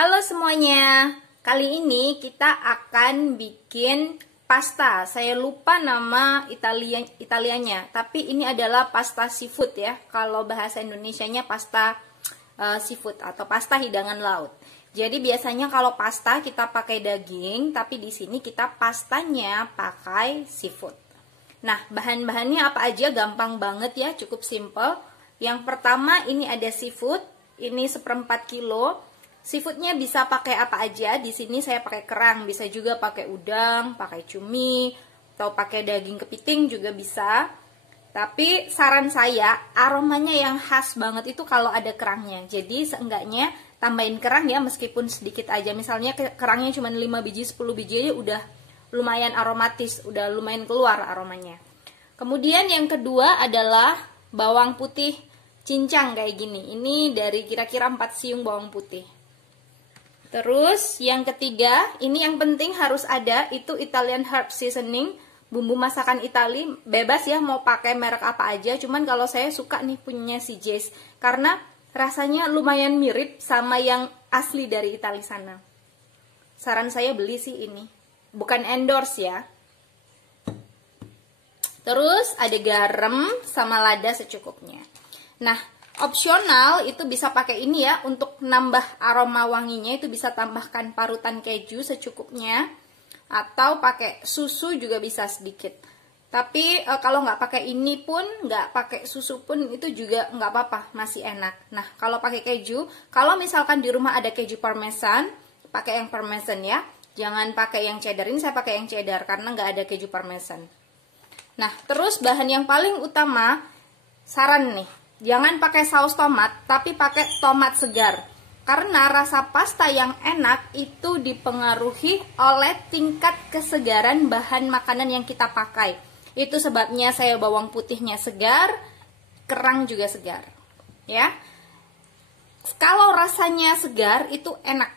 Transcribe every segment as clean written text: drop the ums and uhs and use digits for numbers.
Halo semuanya, kali ini kita akan bikin pasta. Saya lupa nama Italianya, tapi ini adalah pasta seafood ya. Kalau bahasa Indonesianya pasta seafood atau pasta hidangan laut. Jadi biasanya kalau pasta kita pakai daging, tapi di sini kita pastanya pakai seafood. Nah, bahan-bahannya apa aja, gampang banget ya, cukup simple. Yang pertama ini ada seafood, ini 1/4 kilo. Seafoodnya bisa pakai apa aja. Di sini saya pakai kerang, bisa juga pakai udang, pakai cumi, atau pakai daging kepiting juga bisa. Tapi saran saya, aromanya yang khas banget itu kalau ada kerangnya. Jadi seenggaknya tambahin kerang ya, meskipun sedikit aja. Misalnya kerangnya cuma 5 biji, 10 biji aja udah lumayan aromatis, udah lumayan keluar aromanya. Kemudian yang kedua adalah bawang putih cincang kayak gini. Ini dari kira-kira 4 siung bawang putih. Terus yang ketiga, ini yang penting harus ada, itu Italian herb seasoning, bumbu masakan Itali, bebas ya mau pakai merek apa aja. Cuman kalau saya suka nih punya si Jace, karena rasanya lumayan mirip sama yang asli dari Itali sana. Saran saya beli sih ini, bukan endorse ya. Terus ada garam sama lada secukupnya. Nah, opsional itu bisa pakai ini ya, untuk nambah aroma wanginya itu bisa tambahkan parutan keju secukupnya, atau pakai susu juga bisa sedikit. Tapi kalau nggak pakai ini pun, nggak pakai susu pun itu juga nggak apa-apa, masih enak. Nah, kalau pakai keju, kalau misalkan di rumah ada keju parmesan, pakai yang parmesan ya, jangan pakai yang cheddar. Ini saya pakai yang cheddar karena nggak ada keju parmesan. Nah, terus bahan yang paling utama, saran nih, jangan pakai saus tomat, tapi pakai tomat segar. Karena rasa pasta yang enak itu dipengaruhi oleh tingkat kesegaran bahan makanan yang kita pakai. Itu sebabnya saya bawang putihnya segar, kerang juga segar. Ya. Kalau rasanya segar itu enak,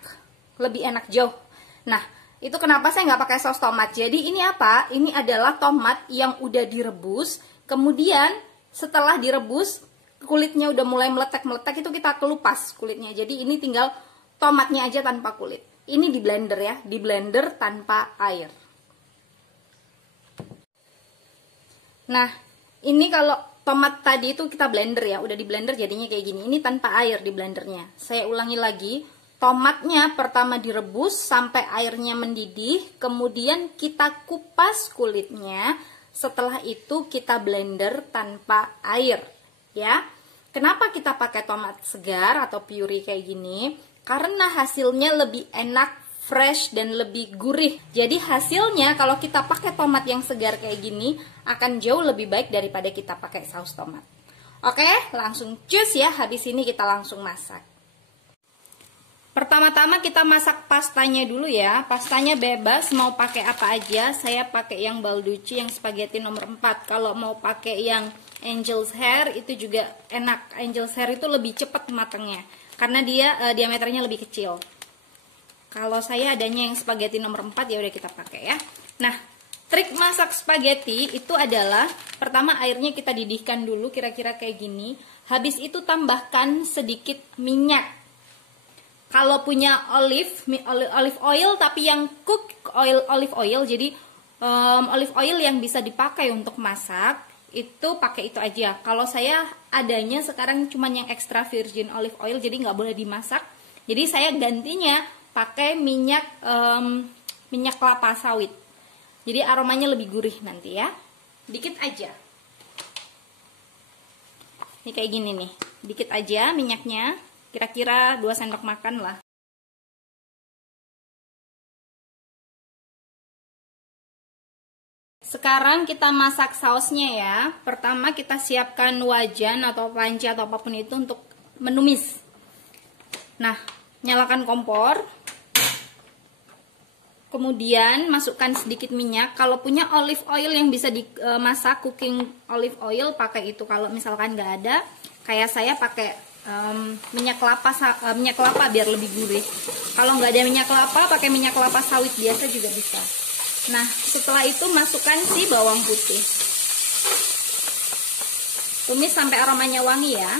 lebih enak jauh. Nah, itu kenapa saya nggak pakai saus tomat. Jadi ini apa? Ini adalah tomat yang udah direbus, kemudian setelah direbus kulitnya udah mulai meletak-meletak, itu kita kelupas kulitnya. Jadi ini tinggal tomatnya aja tanpa kulit. Ini di blender ya, di blender tanpa air. Nah, ini kalau tomat tadi itu kita blender ya, udah di blender jadinya kayak gini. Ini tanpa air di blendernya. Saya ulangi lagi, tomatnya pertama direbus sampai airnya mendidih, kemudian kita kupas kulitnya. Setelah itu kita blender tanpa air. Ya, kenapa kita pakai tomat segar atau puree kayak gini? Karena hasilnya lebih enak, fresh, dan lebih gurih. Jadi hasilnya kalau kita pakai tomat yang segar kayak gini akan jauh lebih baik daripada kita pakai saus tomat. Oke, langsung cus ya. Habis ini kita langsung masak. Pertama-tama kita masak pastanya dulu ya. Pastanya bebas mau pakai apa aja. Saya pakai yang balducci, yang spaghetti nomor 4. Kalau mau pakai yang Angel's Hair itu juga enak. Angel's Hair itu lebih cepat matangnya karena dia diameternya lebih kecil. Kalau saya adanya yang spaghetti nomor 4, ya udah kita pakai ya. Nah, trik masak spaghetti itu adalah pertama airnya kita didihkan dulu kira-kira kayak gini. Habis itu tambahkan sedikit minyak. Kalau punya olive oil, tapi yang cook olive oil, jadi olive oil yang bisa dipakai untuk masak, itu pakai itu aja. Kalau saya adanya sekarang cuma yang extra virgin olive oil, jadi nggak boleh dimasak. Jadi saya gantinya pakai minyak kelapa sawit. Jadi aromanya lebih gurih nanti ya. Dikit aja. Ini kayak gini nih, dikit aja minyaknya. Kira-kira 2 sendok makan lah. Sekarang kita masak sausnya ya. Pertama kita siapkan wajan atau panci atau apapun itu untuk menumis. Nah, nyalakan kompor. Kemudian masukkan sedikit minyak. Kalau punya olive oil yang bisa dimasak, cooking olive oil, pakai itu. Kalau misalkan nggak ada, kayak saya pakai minyak kelapa biar lebih gurih. Kalau nggak ada minyak kelapa, pakai minyak kelapa sawit biasa juga bisa. Nah, setelah itu masukkan si bawang putih. Tumis sampai aromanya wangi ya.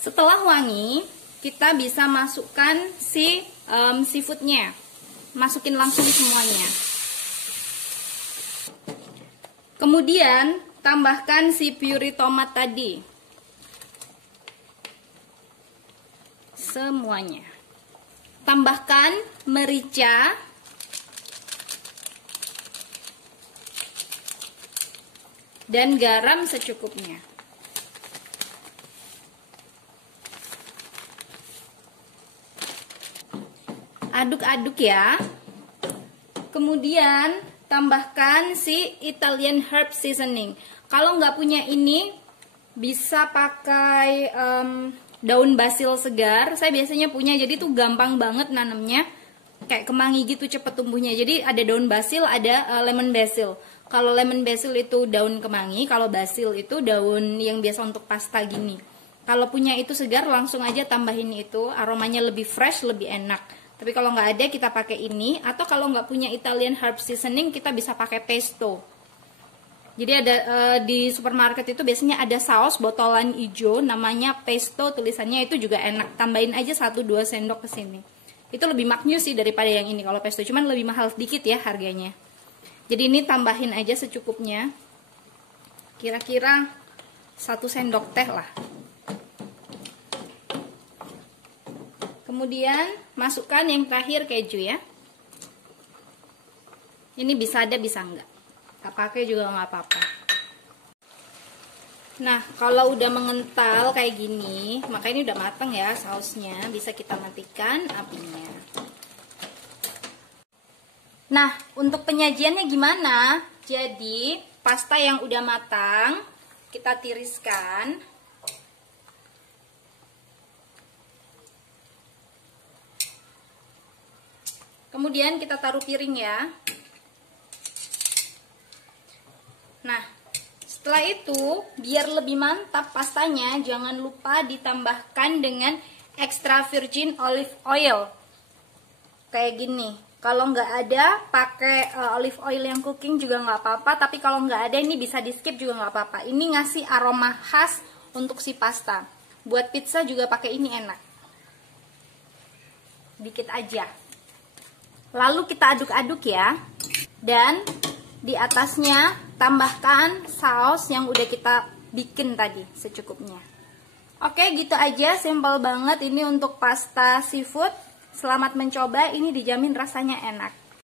Setelah wangi, kita bisa masukkan si seafoodnya, masukin langsung semuanya. Kemudian tambahkan si puree tomat tadi, semuanya. Tambahkan merica, dan garam secukupnya. Aduk-aduk ya. Kemudian tambahkan si Italian herb seasoning. Kalau nggak punya ini, bisa pakai daun basil segar. Saya biasanya punya, jadi tuh gampang banget nanamnya. Kayak kemangi gitu, cepet tumbuhnya. Jadi ada daun basil, ada lemon basil. Kalau lemon basil itu daun kemangi, kalau basil itu daun yang biasa untuk pasta gini. Kalau punya itu segar, langsung aja tambahin itu, aromanya lebih fresh, lebih enak. Tapi kalau nggak ada, kita pakai ini. Atau kalau nggak punya Italian herb seasoning, kita bisa pakai pesto. Jadi ada di supermarket itu biasanya ada saus botolan hijau, namanya pesto, tulisannya itu juga enak. Tambahin aja 1-2 sendok ke sini. Itu lebih maknyus sih daripada yang ini kalau pesto, cuman lebih mahal sedikit ya harganya. Jadi ini tambahin aja secukupnya. Kira-kira 1 sendok teh lah. Kemudian masukkan yang terakhir keju ya. Ini bisa ada, bisa enggak. Gak pakai juga nggak apa-apa. Nah, kalau udah mengental kayak gini, maka ini udah mateng ya sausnya. Bisa kita matikan apinya. Nah, untuk penyajiannya gimana? Jadi, pasta yang udah matang, kita tiriskan. Kemudian kita taruh piring ya. Nah, setelah itu, biar lebih mantap pastanya, jangan lupa ditambahkan dengan extra virgin olive oil. Kayak gini. Kalau nggak ada, pakai olive oil yang cooking juga nggak apa-apa. Tapi kalau nggak ada, ini bisa di skip juga nggak apa-apa. Ini ngasih aroma khas untuk si pasta. Buat pizza juga pakai ini enak. Dikit aja. Lalu kita aduk-aduk ya. Dan di atasnya tambahkan saus yang udah kita bikin tadi secukupnya. Oke, gitu aja, simpel banget ini untuk pasta seafood. Selamat mencoba, ini dijamin rasanya enak.